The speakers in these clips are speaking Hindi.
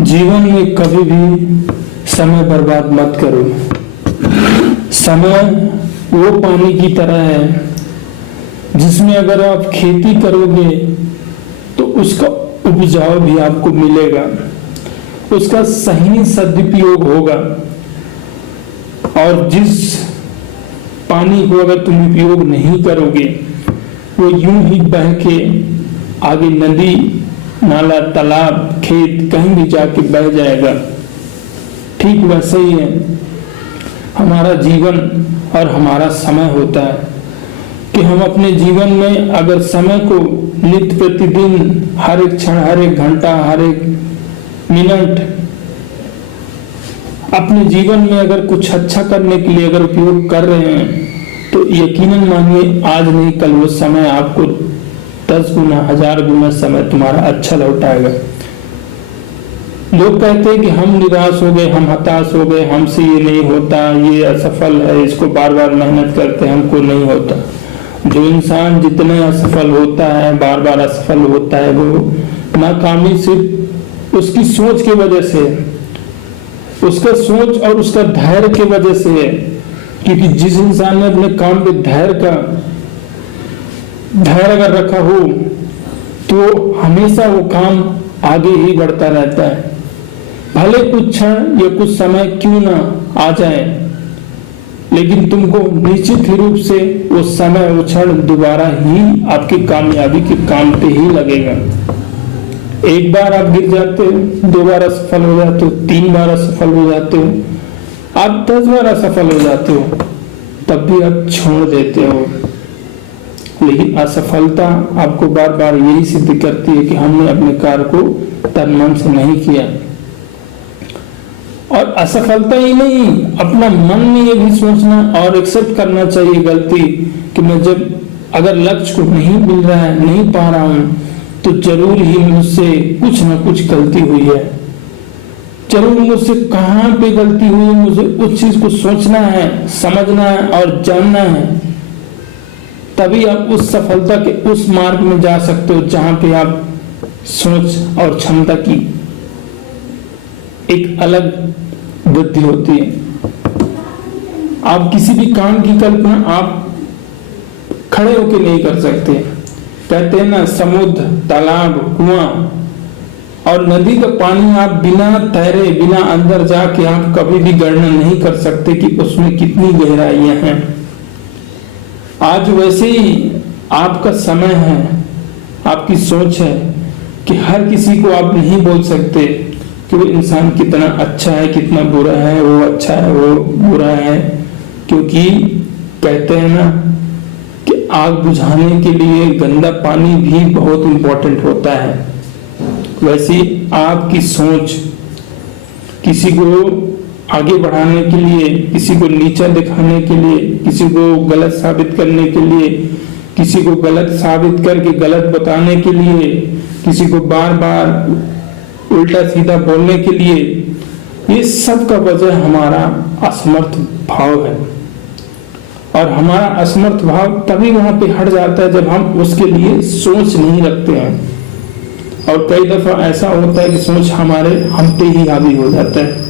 जीवन में कभी भी समय बर्बाद मत करो। समय वो पानी की तरह है जिसमें अगर आप खेती करोगे तो उसका उपजाऊ भी आपको मिलेगा, उसका सही सदुपयोग होगा। और जिस पानी को अगर तुम उपयोग नहीं करोगे वो यूं ही बह के आगे नदी, नाला, तालाब, खेत कहीं भी जाके बह जाएगा। ठीक वैसे ही है हमारा जीवन और हमारा समय होता है कि हम अपने जीवन में अगर समय को नित्य प्रतिदिन, हर एक क्षण, हर एक घंटा, हर एक मिनट अपने जीवन में अगर कुछ अच्छा करने के लिए अगर उपयोग कर रहे हैं तो यकीनन मानिए आज नहीं कल वो समय आपको 10 गुना, 1000 गुना समय तुम्हारा अच्छा लौटाएगा। लोग कहते हैं कि हम निराश हो गए, हम हताश हो गए, हमसे ये नहीं होता, ये असफल है, इसको बार बार मेहनत करते हैं, हमको नहीं होता। जो इंसान जितने असफल होता है, बार बार असफल होता है, वो नाकामी सिर्फ उसकी सोच की वजह से, उसका सोच और उसका धैर्य की वजह से है। क्योंकि जिस इंसान ने अपने काम पे धैर्य अगर रखा हो तो हमेशा वो काम आगे ही बढ़ता रहता है। भले कुछ क्षण या कुछ समय क्यों ना आ जाए, लेकिन तुमको निश्चित ही रूप से वो समय, वो क्षण दोबारा ही आपकी कामयाबी के काम पे ही लगेगा। एक बार आप गिर जाते हो, 2 बार असफल हो जाते हो, 3 बार असफल हो जाते हो, आप 10 बार असफल हो जाते हो, तब भी आप छोड़ देते हो। लेकिन असफलता आपको बार बार यही सिद्ध करती है कि हमने अपने कार्य को तन मन से नहीं किया। और असफलता ही नहीं, अपना मन में ये भी सोचना और एक्सेप्ट करना चाहिए गलती कि मैं जब अगर लक्ष्य को नहीं मिल रहा है, नहीं पा रहा हूं, तो जरूर ही मुझसे कुछ ना कुछ गलती हुई है, जरूर मुझसे कहां पे गलती हुई है। मुझे उस चीज को सोचना है, समझना है और जानना है, तभी आप उस सफलता के उस मार्ग में जा सकते हो जहां पे आप सोच और क्षमता की एक अलग बुद्धि होती है। आप किसी भी काम की कल्पना आप खड़े होकर नहीं कर सकते। कहते हैं ना, समुद्र, तालाब, कुआं और नदी का पानी आप बिना तैरे, बिना अंदर जाके आप कभी भी गणना नहीं कर सकते कि उसमें कितनी गहराइयां हैं। आज वैसे ही आपका समय है, आपकी सोच है कि हर किसी को आप नहीं बोल सकते कि वो इंसान कितना अच्छा है, कितना बुरा है, वो अच्छा है, वो बुरा है। क्योंकि कहते हैं ना कि आग बुझाने के लिए गंदा पानी भी बहुत इंपॉर्टेंट होता है। वैसे आपकी सोच किसी को आगे बढ़ाने के लिए, किसी को नीचा दिखाने के लिए, किसी को गलत साबित करने के लिए, किसी को गलत साबित करके गलत बताने के लिए, किसी को बार बार उल्टा सीधा बोलने के लिए, ये सब का वजह हमारा असमर्थ भाव है। और हमारा असमर्थ भाव तभी वहां पे हट जाता है जब हम उसके लिए सोच नहीं रखते हैं। और कई दफा ऐसा होता है कि सोच हम पे ही हावी हो जाता है।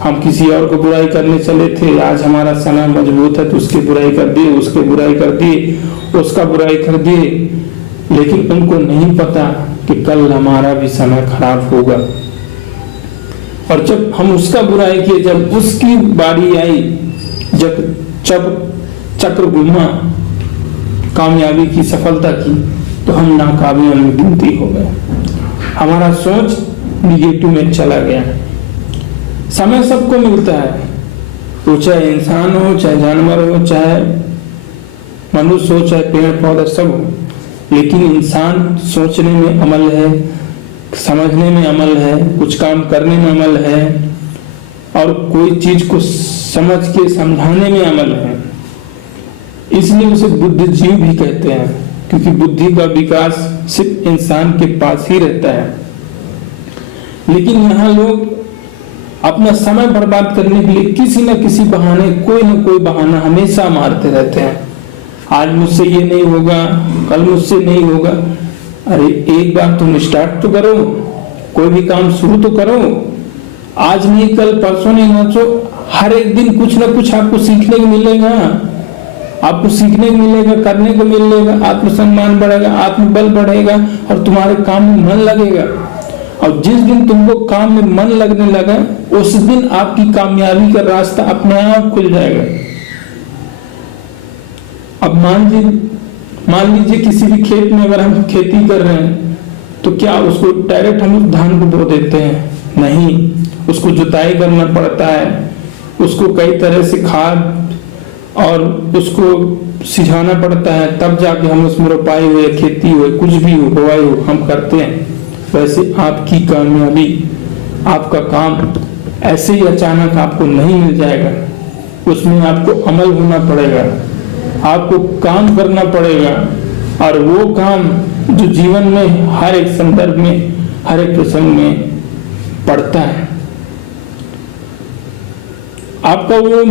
हम किसी और को बुराई करने चले थे, आज हमारा समय मजबूत है तो उसकी बुराई कर दिए, उसके बुराई कर दिए, उसका बुराई कर दिए, लेकिन उनको नहीं पता कि कल हमारा भी समय खराब होगा। और जब हम उसका बुराई किए, जब उसकी बारी आई, जब चक्र घूमा कामयाबी की, सफलता की, तो हम नाकामयाब में गिनती हो गए। हमारा सोच निगेटिव में चला गया। समय सबको मिलता है, वो चाहे इंसान हो, चाहे जानवर हो, चाहे मनुष्य हो, चाहे पेड़ पौधा, सब हो। लेकिन इंसान सोचने में अमल है, समझने में अमल है, कुछ काम करने में अमल है, और कोई चीज को समझ के समझाने में अमल है। इसलिए उसे बुद्धिजीव भी कहते हैं, क्योंकि बुद्धि का विकास सिर्फ इंसान के पास ही रहता है। लेकिन यहाँ लोग अपना समय बर्बाद करने के लिए किसी न किसी बहाने, कोई न कोई बहाना हमेशा मारते रहते हैं। आज मुझसे ये नहीं होगा, कल मुझसे नहीं होगा। अरे एक बार तुम स्टार्ट तो करो, कोई भी काम शुरू तो करो, आज नहीं कल, परसों नहीं नरसों, हर एक दिन कुछ ना कुछ आपको सीखने को मिलेगा, आपको सीखने को मिलेगा, करने को मिलेगा, आत्मसम्मान बढ़ेगा, आत्मबल बढ़ेगा और तुम्हारे काम में मन लगेगा। और जिस दिन तुमको काम में मन लगने लगा, उस दिन आपकी कामयाबी का रास्ता अपने आप खुल जाएगा। अब मान लीजिए किसी भी खेत में अगर हम खेती कर रहे हैं, तो क्या उसको डायरेक्ट हम उस धान को बो देते हैं? नहीं, उसको जुताई करना पड़ता है, उसको कई तरह से खाद और उसको सिझाना पड़ता है, तब जाके हम उसमें रोपाई हुए, खेती हुए, कुछ भी हो, बुआई हो, हम करते हैं। वैसे आपकी कामयाबी, आपका काम ऐसे ही अचानक आपको नहीं मिल जाएगा, उसमें आपको अमल होना पड़ेगा, आपको काम करना पड़ेगा। और वो काम जो जीवन में हर एक संदर्भ में, हर एक प्रसंग में पड़ता है, आपका वो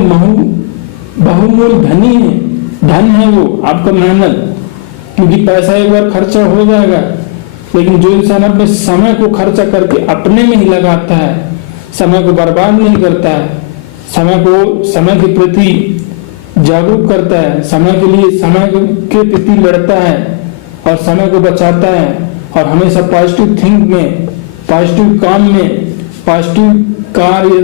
बहुमूल्य धन है वो आपका मेहनत। क्योंकि पैसा एक बार खर्चा हो जाएगा, लेकिन जो इंसान अपने समय को खर्चा करके अपने में ही लगाता है, समय को बर्बाद नहीं करता है, समय के प्रति जागरूक करता है, समय के लिए, समय के प्रति लड़ता है और समय को बचाता है, और हमेशा पॉजिटिव थिंक में, पॉजिटिव काम में, पॉजिटिव कार्य,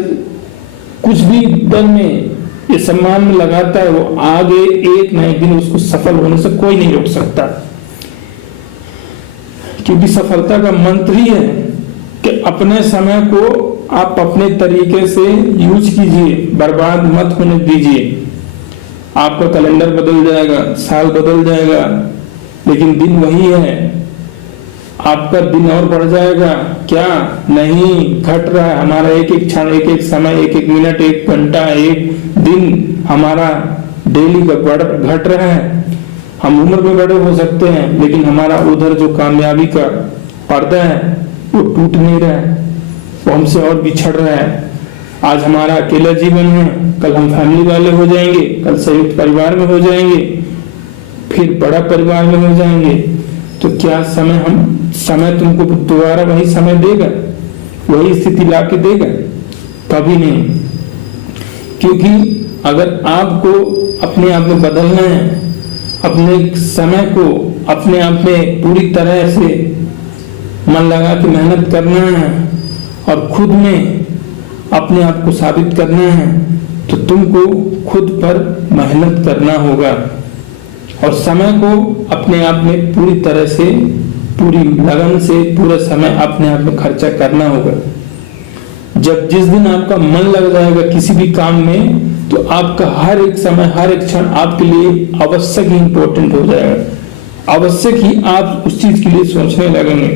कुछ भी दल में, ये सम्मान में लगाता है, वो आगे एक न एक दिन उसको सफल होने से कोई नहीं रोक सकता। क्योंकि सफलता का मंत्र ही है कि अपने समय को आप अपने तरीके से यूज कीजिए, बर्बाद मत होने दीजिए। आपका कैलेंडर बदल जाएगा, साल बदल जाएगा, लेकिन दिन वही है। आपका दिन और बढ़ जाएगा क्या? नहीं, घट रहा है। हमारा एक एक क्षण, एक एक समय, एक एक मिनट, एक घंटा, एक दिन हमारा डेली का घट रहा है। हम उम्र में बड़े हो सकते हैं, लेकिन हमारा उधर जो कामयाबी का पर्दा है वो टूट नहीं रहा है, वो हमसे और बिछड़ रहा है। आज हमारा अकेला जीवन है, कल हम फैमिली वाले हो जाएंगे, कल संयुक्त परिवार में हो जाएंगे, फिर बड़ा परिवार में हो जाएंगे। तो क्या समय तुमको दोबारा वही समय देगा, वही स्थिति ला के देगा? कभी नहीं। क्योंकि अगर आपको अपने आप में बदलना है, अपने समय को अपने आप में पूरी तरह से मन लगा के मेहनत करना है और खुद में अपने आप को साबित करना है, तो तुमको खुद पर मेहनत करना होगा और समय को अपने आप में पूरी तरह से, पूरी लगन से पूरा समय अपने आप में खर्चा करना होगा। जब जिस दिन आपका मन लग जाएगा किसी भी काम में, तो आपका हर एक समय, हर एक क्षण आपके लिए आवश्यक ही इंपॉर्टेंट हो जाएगा। आवश्यक ही आप उस चीज के लिए सोचने लगेंगे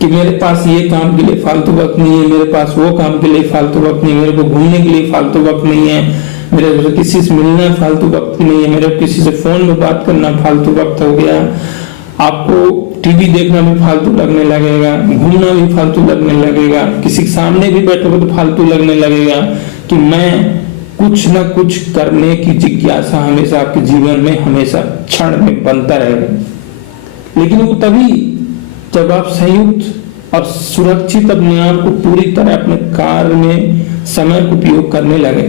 कि मेरे पास ये काम के लिए फालतू वक्त नहीं है, मेरे पास वो काम के लिए फालतू वक्त नहीं है, मेरे को घूमने के लिए फालतू वक्त नहीं है, मेरे को किसी से मिलना फालतू वक्त नहीं है, मेरे को किसी से फोन में बात करना फालतू वक्त हो गया। आपको टीवी देखना भी फालतू लगने लगेगा, घूमना भी फालतू लगने लगेगा, किसी के सामने भी बैठोगे तो फालतू लगने लगेगा। कि मैं कुछ ना कुछ करने की जिज्ञासा हमेशा आपके जीवन में, हमेशा क्षण में बनता रहेगा। लेकिन वो तभी जब आप संयुक्त और सुरक्षित अपने आप को पूरी तरह अपने कार्य में समय को उपयोग करने लगे।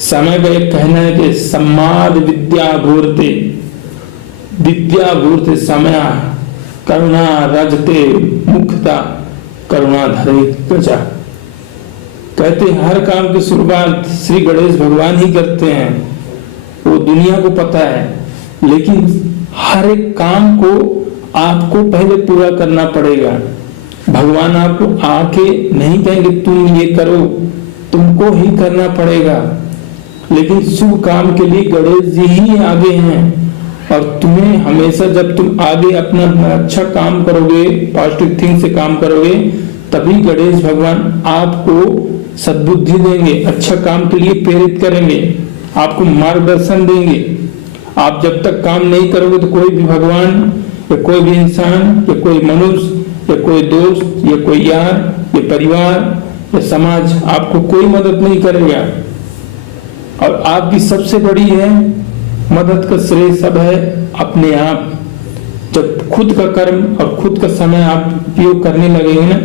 समय का एक कहना है कि सम्माद विद्या भूर्ते समय करुणा रजते मुक्ता करुणा धरे गजा। कहते हैं हर काम की शुरुआत श्री गणेश भगवान ही करते हैं, वो दुनिया को पता है, लेकिन हर एक काम को आपको पहले पूरा करना पड़ेगा। भगवान आपको आके नहीं कहेंगे तुम ये करो, तुमको ही करना पड़ेगा। लेकिन शुभ काम के लिए गणेश जी ही आगे हैं और तुम्हें हमेशा, जब तुम आगे अपना अच्छा काम करोगे, पॉजिटिव थिंग से काम करोगे, तभी गणेश भगवान आपको सद्बुद्धि देंगे, अच्छा काम के लिए प्रेरित करेंगे, आपको मार्गदर्शन देंगे। आप जब तक काम नहीं करोगे तो कोई भी भगवान या कोई भी इंसान या कोई मनुष्य या कोई दोस्त या कोई यार या परिवार या समाज आपको कोई मदद नहीं करेगा। और आपकी सबसे बड़ी है मदद का श्रेय सब है अपने आप। जब खुद का कर्म और खुद का समय आप उपयोग करने लगे हो ना,